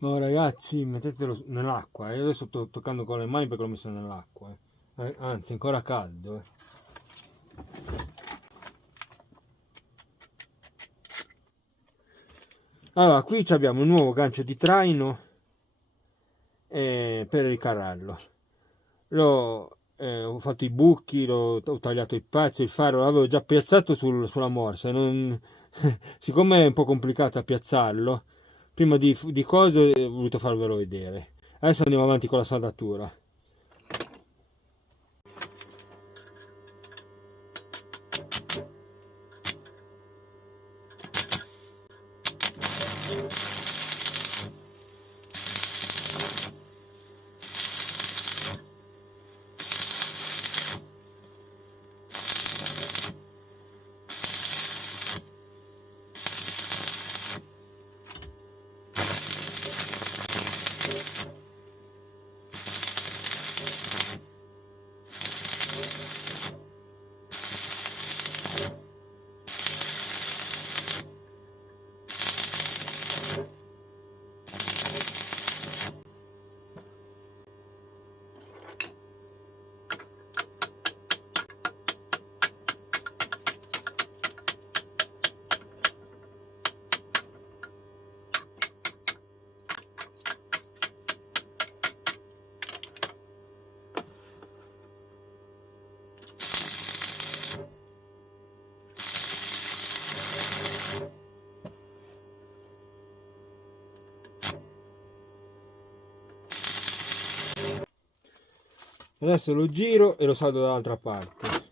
No ragazzi, mettetelo nell'acqua, io adesso sto toccando con le mani perché l'ho messo nell'acqua. Anzi, è ancora caldo. Allora, qui abbiamo un nuovo gancio di traino per ricararlo. Ho fatto i buchi, ho tagliato i pezzi, il faro l'avevo già piazzato sulla morsa. Siccome è un po' complicato a piazzarlo, prima di cose ho voluto farvelo vedere. Adesso andiamo avanti con la saldatura. Adesso lo giro e lo saldo dall'altra parte.